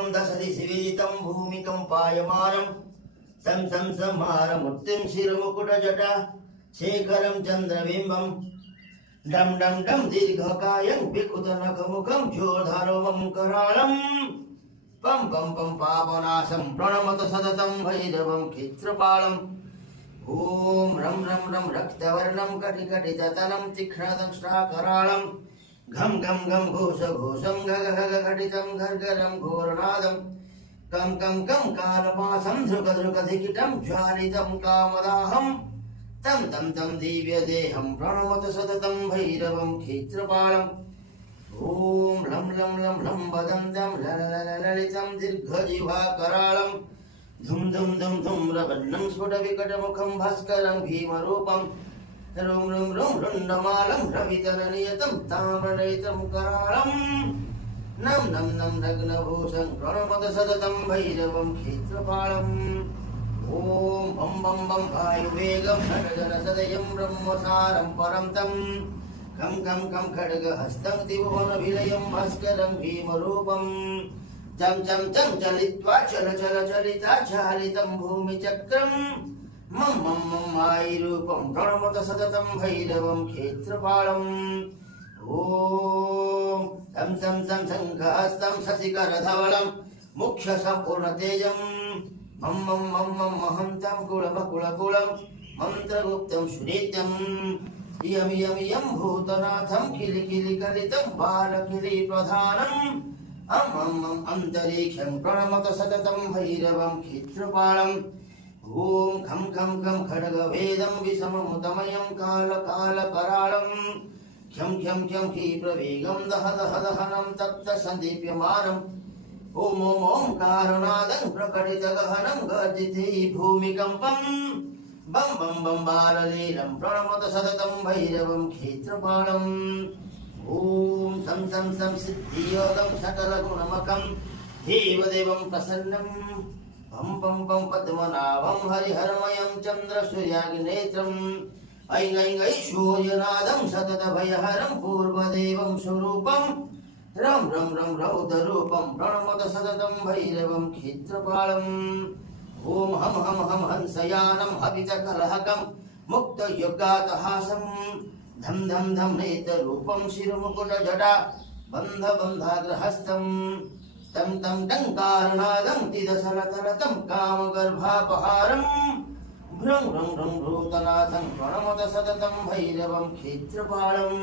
रूपं दशदिशि विदितं भूमिकम्पायमानं सं सं संहारमूर्तिं शिरमुकुटजटा शेखरं चन्द्रबिम्बं डं डं डं दीर्घकायं विकृतनखमुखं जोधारवं कराळं पं पं पं पापनाशं प्रणमत सततं भैरवं क्षित्रपालम् ॐ रं रं रं रक्तवर्णं कटिकटितनं तीक्ष्णदंष्ट्राकराळं घं घं घं घोषघोषं घग घग घटितं घर्घरं घोरनादं कं कं कं कालपासं धृक धृकधिकिटं ज्वालितं कामदाहं तं तं तं दिव्यदेहं प्रणमत सततं भैरवं क्षित्रपालम् ॐ लं लं लं लं वदन्तं ललितं दीर्घजिह्वाकराळं धुं धुं धुं धूम्रवर्णं स्फुटविकटमुखं भास्करं भीमरूपं रुं रुं रुं रुण्डमालं रवितननियतं ताम्रनेत्रं कराळं नं नं नं नग्नभूषं प्रणमत सततं भैरवं क्षित्रपालम् ॐ बं बं बं वायुवेगं खड्गनसदयं ब्रह्मसारं परं तं खं खं खं खड्गहस्तं त्रिभुवनविलयं भास्करं भीमरूपं चं चं चं चलित्वा चल चल चलिता चालितं भूमिचक्रं मं मं मं मायिरूपं प्रणमत सततं भैरवं क्षेत्रपालम् ॐ तं तं तं शङ्खहस्तं शशिकरधवलं मुक्षसम्पूर्णतेजं मं मं मं मं महन्तं कुलमकुलकुलं मन्त्रगुप्तं सुनित्यं इयं इयं इयं भूतनाथं किलिकिलिकलितं बालकिलीप्रधानम् अं अं अं अन्तरिक्षं प्रणमत सततं भैरवं क्षित्रपालम् ॐ खं खं खं खड्गभेदं विषममुदमयं कालकालकराळं ख्यं ख्यं ख्यं क्षिप्रवेगं दह दह दहनं तप्तसन्दीप्यमानम् ॐ ॐ ओंकारनादं प्रकटितगहनं गर्जिते भूमिकम्पं बं बं बं बाललीलं प्रणमत सततं भैरवं क्षित्रपालम् ॐ सं सं सं सिद्धियोगं सकलगुणमकं देवदेवं प्रसन्नं पं पं पं पद्मनाभं हरिहरमयं चन्द्रसूर्याग्नेत्रम् ऐं ऐं ऐश्वर्यनादं सततभयहरं पूर्वदेवं स्वरूपं रं रं रं रौद्ररूपं प्रणमत सततं भैरवं क्षित्रपालम् ॐ हं हं हं हंसयानं हवितकलहकं मुक्तयुगातहासं धं धं धं नेत्ररूपं शिरमुकुटजटा बन्धबन्धाग्रहस्तं तं तं टङ्कारनादं तिदसलतलतं कामगर्भापहारं भ्रं भ्रं भ्रं भूतनाथं प्रणमत सततं भैरवं क्षित्रपालम्।